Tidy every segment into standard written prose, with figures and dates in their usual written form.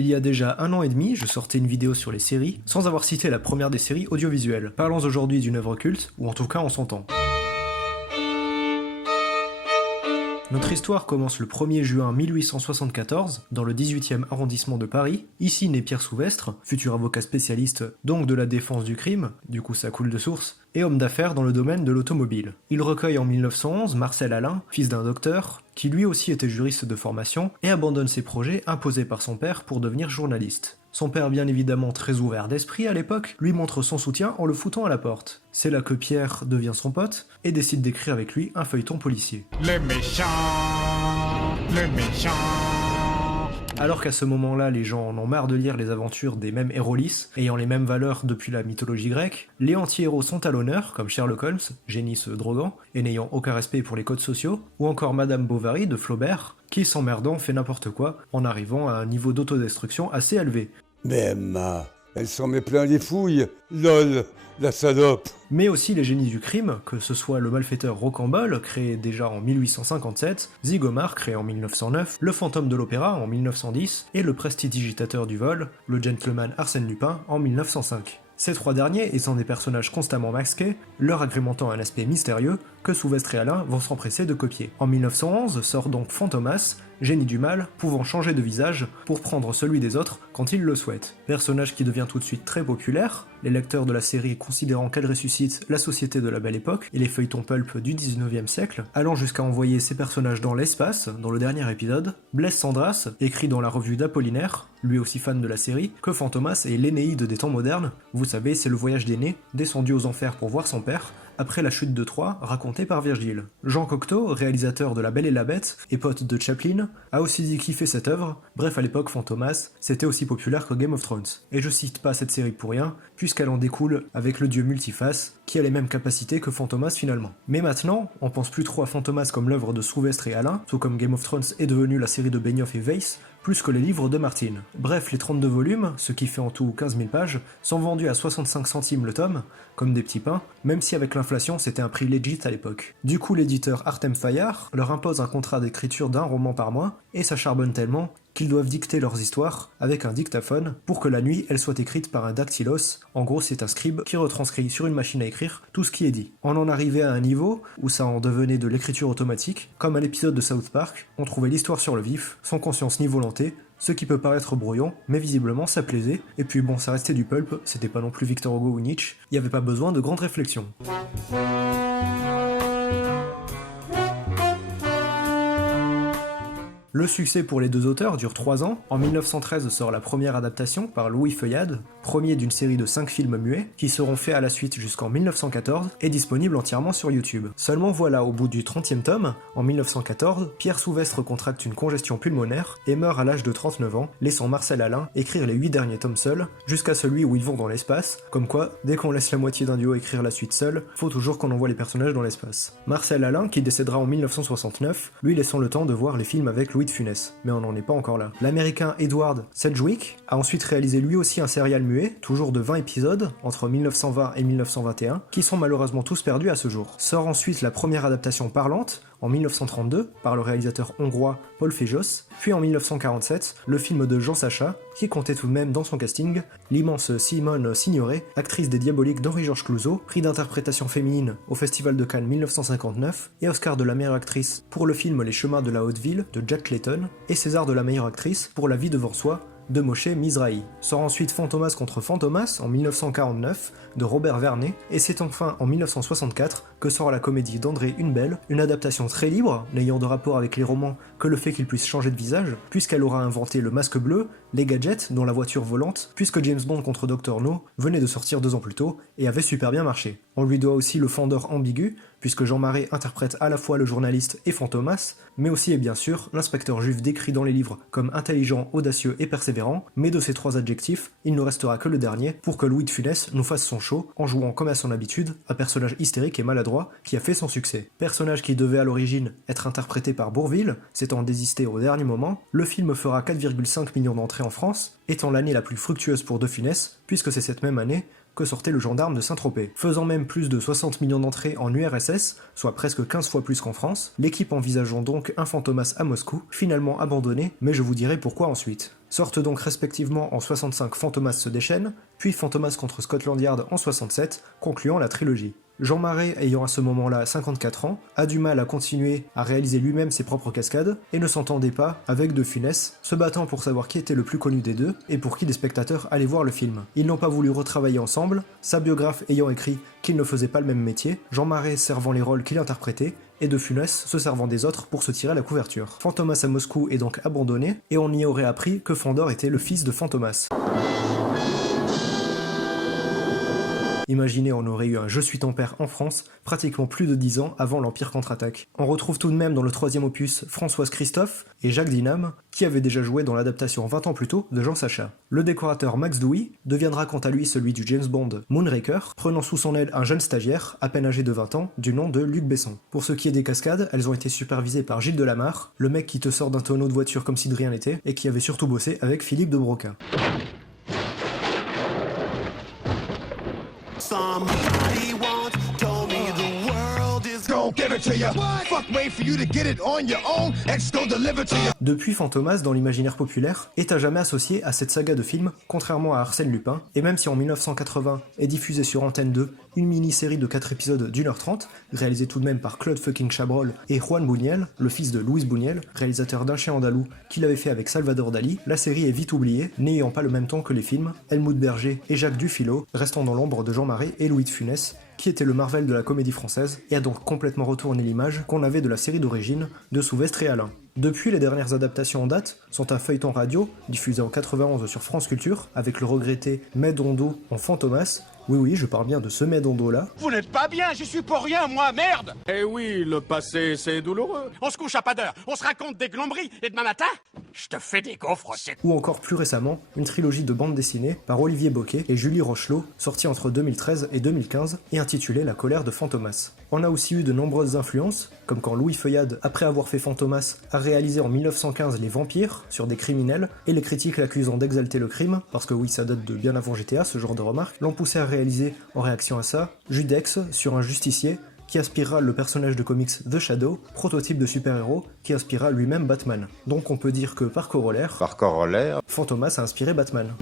Il y a déjà 1 an et demi, je sortais une vidéo sur les séries, sans avoir cité la première des séries audiovisuelles. Parlons aujourd'hui d'une œuvre culte, ou en tout cas en son temps. Notre histoire commence le 1er juin 1874, dans le 18e arrondissement de Paris. Ici naît Pierre Souvestre, futur avocat spécialiste, donc de la défense du crime, du coup ça coule de source, et homme d'affaires dans le domaine de l'automobile. Il recueille en 1911 Marcel Alain, fils d'un docteur, qui lui aussi était juriste de formation, et abandonne ses projets imposés par son père pour devenir journaliste. Son père, bien évidemment très ouvert d'esprit à l'époque, lui montre son soutien en le foutant à la porte. C'est là que Pierre devient son pote et décide d'écrire avec lui un feuilleton policier. Les méchants, les méchants. Alors qu'à ce moment-là, les gens en ont marre de lire les aventures des mêmes héros lisses, ayant les mêmes valeurs depuis la mythologie grecque, les anti-héros sont à l'honneur, comme Sherlock Holmes, génie se droguant, et n'ayant aucun respect pour les codes sociaux, ou encore Madame Bovary de Flaubert, qui s'emmerdant fait n'importe quoi, en arrivant à un niveau d'autodestruction assez élevé. Mais Emma, elle s'en met plein les fouilles. Lol, la salope. Mais aussi les génies du crime, que ce soit le malfaiteur Rocambole, créé déjà en 1857, Zygomar, créé en 1909, le fantôme de l'opéra en 1910, et le prestidigitateur du vol, le gentleman Arsène Lupin, en 1905. Ces trois derniers étant des personnages constamment masqués, leur agrémentant un aspect mystérieux que Souvestre et Alain vont s'empresser de copier. En 1911 sort donc Fantomas, génie du mal, pouvant changer de visage pour prendre celui des autres quand il le souhaite. Personnage qui devient tout de suite très populaire, les lecteurs de la série considérant qu'elle ressuscite la société de la Belle Époque et les feuilletons pulp du 19e siècle, allant jusqu'à envoyer ces personnages dans l'espace, dans le dernier épisode. Blaise Sandras écrit dans la revue d'Apollinaire, lui aussi fan de la série, que Fantomas est l'Énéide des temps modernes. Vous savez, c'est le voyage d'Énée, descendu aux enfers pour voir son père, après la chute de Troie, racontée par Virgile. Jean Cocteau, réalisateur de La Belle et la Bête, et pote de Chaplin, a aussi dit kiffer cette œuvre. Bref, à l'époque, Fantomas, c'était aussi populaire que Game of Thrones. Et je cite pas cette série pour rien, puisqu'elle en découle avec le dieu multiface, qui a les mêmes capacités que Fantomas finalement. Mais maintenant, on pense plus trop à Fantomas comme l'œuvre de Souvestre et Alain, tout comme Game of Thrones est devenu la série de Benioff et Weiss, plus que les livres de Martin. Bref, les 32 volumes, ce qui fait en tout 15 000 pages, sont vendus à 65 centimes le tome, comme des petits pains, même si avec l'inflation c'était un prix legit à l'époque. Du coup, l'éditeur Artem Fayard leur impose un contrat d'écriture d'un roman par mois, et ça charbonne tellement qu'ils doivent dicter leurs histoires avec un dictaphone pour que la nuit, elles soient écrites par un dactylos. En gros, c'est un scribe qui retranscrit sur une machine à écrire tout ce qui est dit. On en arrivait à un niveau où ça en devenait de l'écriture automatique, comme à l'épisode de South Park, on trouvait l'histoire sur le vif, sans conscience ni volonté, ce qui peut paraître brouillon, mais visiblement ça plaisait, et puis bon, ça restait du pulp, c'était pas non plus Victor Hugo ou Nietzsche, il y avait pas besoin de grandes réflexions. Le succès pour les deux auteurs dure 3 ans. En 1913 sort la première adaptation par Louis Feuillade, premier d'une série de 5 films muets, qui seront faits à la suite jusqu'en 1914 et disponibles entièrement sur YouTube. Seulement voilà, au bout du 30e tome, en 1914, Pierre Souvestre contracte une congestion pulmonaire et meurt à l'âge de 39 ans, laissant Marcel Alain écrire les 8 derniers tomes seuls, jusqu'à celui où ils vont dans l'espace, comme quoi, dès qu'on laisse la moitié d'un duo écrire la suite seul, faut toujours qu'on envoie les personnages dans l'espace. Marcel Alain, qui décédera en 1969, lui laissant le temps de voir les films avec Louis de Funès, mais on n'en est pas encore là. L'américain Edward Sedgwick a ensuite réalisé lui aussi un serial muet, toujours de 20 épisodes, entre 1920 et 1921, qui sont malheureusement tous perdus à ce jour. Sort ensuite la première adaptation parlante, en 1932, par le réalisateur hongrois Paul Fejos, puis en 1947, le film de Jean Sacha, qui comptait tout de même dans son casting l'immense Simone Signoret, actrice des Diaboliques d'Henri-Georges Clouzot, prix d'interprétation féminine au Festival de Cannes 1959, et Oscar de la meilleure actrice pour le film Les Chemins de la Haute Ville de Jack Clayton, et César de la meilleure actrice pour La vie devant soi de Moshe Mizrahi. Sort ensuite Fantomas contre Fantomas en 1949 de Robert Vernet, et c'est enfin en 1964 que sort la comédie d'André Hunebelle, une adaptation très libre, n'ayant de rapport avec les romans que le fait qu'il puisse changer de visage, puisqu'elle aura inventé le masque bleu, les gadgets, dont la voiture volante, puisque James Bond contre Dr No venait de sortir 2 ans plus tôt et avait super bien marché. On lui doit aussi le fendeur ambigu, puisque Jean Marais interprète à la fois le journaliste et Fantomas, mais aussi et bien sûr l'inspecteur juif décrit dans les livres comme intelligent, audacieux et persévérant, mais de ces 3 adjectifs, il ne restera que le dernier pour que Louis de Funès nous fasse son show en jouant comme à son habitude un personnage hystérique et maladroit qui a fait son succès. Personnage qui devait à l'origine être interprété par Bourvil, s'étant désisté au dernier moment, le film fera 4,5 millions d'entrées en France, étant l'année la plus fructueuse pour De Funès, puisque c'est cette même année que sortait Le Gendarme de Saint-Tropez. Faisant même plus de 60 millions d'entrées en URSS, soit presque 15 fois plus qu'en France, l'équipe envisageant donc un Fantomas à Moscou, finalement abandonné, mais je vous dirai pourquoi ensuite. Sortent donc respectivement en 65 Fantomas se déchaîne, puis Fantomas contre Scotland Yard en 67, concluant la trilogie. Jean Marais, ayant à ce moment-là 54 ans, a du mal à continuer à réaliser lui-même ses propres cascades et ne s'entendait pas avec De Funès, se battant pour savoir qui était le plus connu des deux et pour qui les spectateurs allaient voir le film. Ils n'ont pas voulu retravailler ensemble, sa biographe ayant écrit qu'ils ne faisaient pas le même métier, Jean Marais servant les rôles qu'il interprétait et De Funès se servant des autres pour se tirer la couverture. Fantomas à Moscou est donc abandonné et on y aurait appris que Fandor était le fils de Fantomas. Imaginez, on aurait eu un Je suis ton père en France, pratiquement plus de 10 ans avant l'Empire contre-attaque. On retrouve tout de même dans le troisième opus Françoise Christophe et Jacques Dinam, qui avaient déjà joué dans l'adaptation 20 ans plus tôt de Jean Sacha. Le décorateur Max Douy deviendra quant à lui celui du James Bond Moonraker, prenant sous son aile un jeune stagiaire, à peine âgé de 20 ans, du nom de Luc Besson. Pour ce qui est des cascades, elles ont été supervisées par Gilles Delamarre, le mec qui te sort d'un tonneau de voiture comme si de rien n'était, et qui avait surtout bossé avec Philippe de Broca. Somebody once told me the world is gon' give it to you. Fuck, wait for you to get it on your own. It's gon' deliver to you. Depuis, Fantomas, dans l'imaginaire populaire, est à jamais associé à cette saga de films, contrairement à Arsène Lupin, et même si en 1980 est diffusée sur Antenne 2 une mini-série de 4 épisodes d'1h30, réalisée tout de même par Claude fucking Chabrol et Juan Buñuel, le fils de Luis Buñuel, réalisateur d'Un chien andalou, qu'il avait fait avec Salvador Dali, la série est vite oubliée, n'ayant pas le même temps que les films, Helmut Berger et Jacques Dufilot, restant dans l'ombre de Jean Marais et Louis de Funès, qui était le Marvel de la comédie française, et a donc complètement retourné l'image qu'on avait de la série d'origine de Souvestre et Alain. Depuis, les dernières adaptations en date sont un feuilleton radio, diffusé en 91 sur France Culture, avec le regretté Médondo en Fantomas. Oui, je parle bien de ce Médondo-là. Vous n'êtes pas bien, j'y suis pour rien, moi, merde. Eh oui, le passé, c'est douloureux. On se couche à pas d'heure, on se raconte des glanderies, et demain matin, je te fais des gaufres, c'est... Ou encore plus récemment, une trilogie de bande dessinée par Olivier Bocquet et Julie Rochelot, sortie entre 2013 et 2015, et intitulée La colère de Fantomas. On a aussi eu de nombreuses influences, comme quand Louis Feuillade, après avoir fait Fantomas, a réalisé en 1915 Les Vampires, sur des criminels, et les critiques l'accusant d'exalter le crime, parce que oui, ça date de bien avant GTA, ce genre de remarques, l'ont poussé à réaliser, en réaction à ça, Judex, sur un justicier, qui inspirera le personnage de comics The Shadow, prototype de super-héros, qui inspirera lui-même Batman. Donc on peut dire que par corollaire, Fantomas a inspiré Batman.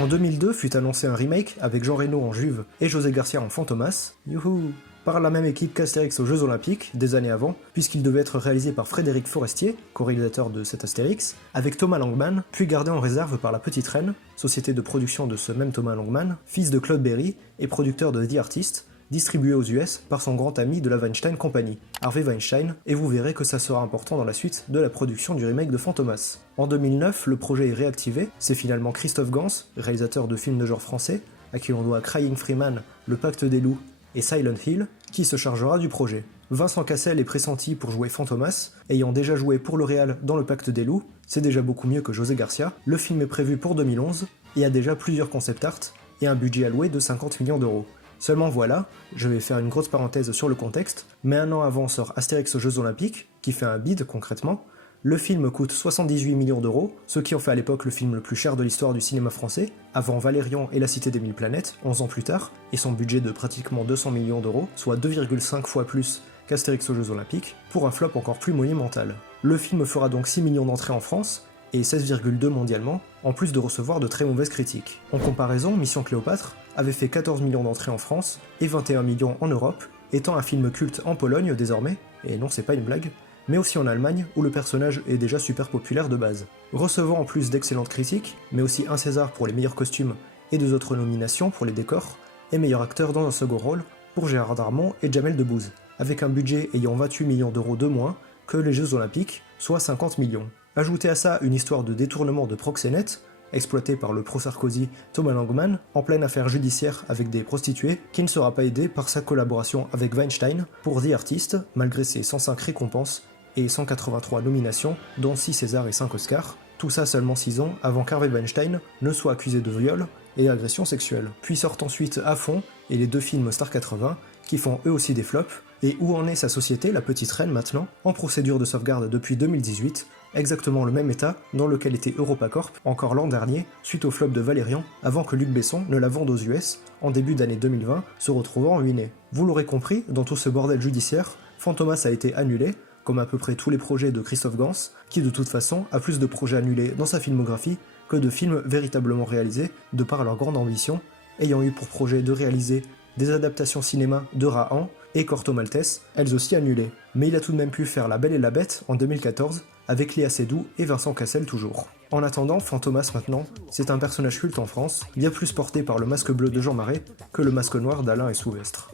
En 2002 fut annoncé un remake avec Jean Reno en Juve et José Garcia en Fantomas, youhou, par la même équipe qu'Astérix aux Jeux Olympiques, des années avant, puisqu'il devait être réalisé par Frédéric Forestier, co-réalisateur de cet Astérix, avec Thomas Langman, puis gardé en réserve par La Petite Reine, société de production de ce même Thomas Langman, fils de Claude Berry et producteur de The Artist, distribué aux US par son grand ami de la Weinstein Company, Harvey Weinstein, et vous verrez que ça sera important dans la suite de la production du remake de Fantomas. En 2009, le projet est réactivé, c'est finalement Christophe Gans, réalisateur de films de genre français, à qui l'on doit Crying Freeman, Le Pacte des Loups et Silent Hill, qui se chargera du projet. Vincent Cassel est pressenti pour jouer Fantomas, ayant déjà joué pour L'Oréal dans Le Pacte des Loups, c'est déjà beaucoup mieux que José Garcia, le film est prévu pour 2011, et a déjà plusieurs concept art, et un budget alloué de 50 millions d'euros. Seulement voilà, je vais faire une grosse parenthèse sur le contexte, mais un an avant sort Astérix aux Jeux Olympiques, qui fait un bid concrètement. Le film coûte 78 millions d'euros, ce qui en fait à l'époque le film le plus cher de l'histoire du cinéma français, avant Valérian et la Cité des Mille Planètes, 11 ans plus tard, et son budget de pratiquement 200 millions d'euros, soit 2,5 fois plus qu'Astérix aux Jeux Olympiques, pour un flop encore plus monumental. Le film fera donc 6 millions d'entrées en France, et 16,2 mondialement, en plus de recevoir de très mauvaises critiques. En comparaison, Mission Cléopâtre avait fait 14 millions d'entrées en France, et 21 millions en Europe, étant un film culte en Pologne désormais, et non c'est pas une blague, mais aussi en Allemagne, où le personnage est déjà super populaire de base. Recevant en plus d'excellentes critiques, mais aussi un César pour les meilleurs costumes et 2 autres nominations pour les décors, et meilleur acteur dans un second rôle pour Gérard Darmon et Jamel Debbouze, avec un budget ayant 28 millions d'euros de moins que les Jeux Olympiques, soit 50 millions. Ajoutez à ça une histoire de détournement de proxénètes, exploité par le pro-Sarkozy Thomas Langman, en pleine affaire judiciaire avec des prostituées, qui ne sera pas aidé par sa collaboration avec Weinstein pour The Artist, malgré ses 105 récompenses et 183 nominations, dont 6 Césars et 5 Oscars, tout ça seulement 6 ans avant qu'Harvey Weinstein ne soit accusé de viol et agression sexuelle. Puis sortent ensuite À Fond et les 2 films Star 80, qui font eux aussi des flops, et où en est sa société, La Petite Reine maintenant, en procédure de sauvegarde depuis 2018, exactement le même état dans lequel était EuropaCorp encore l'an dernier, suite au flop de Valérian, avant que Luc Besson ne la vende aux US, en début d'année 2020, se retrouvant ruiné. Vous l'aurez compris, dans tout ce bordel judiciaire, Fantomas a été annulé, comme à peu près tous les projets de Christophe Gans, qui de toute façon a plus de projets annulés dans sa filmographie que de films véritablement réalisés, de par leur grande ambition, ayant eu pour projet de réaliser des adaptations cinéma de Rahan et Corto Maltese, elles aussi annulées. Mais il a tout de même pu faire La Belle et la Bête en 2014, avec Léa Seydoux et Vincent Cassel toujours. En attendant, Fantomas maintenant, c'est un personnage culte en France, bien plus porté par le masque bleu de Jean Marais que le masque noir d'Alain et Souvestre.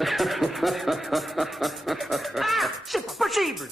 C'est pas possible!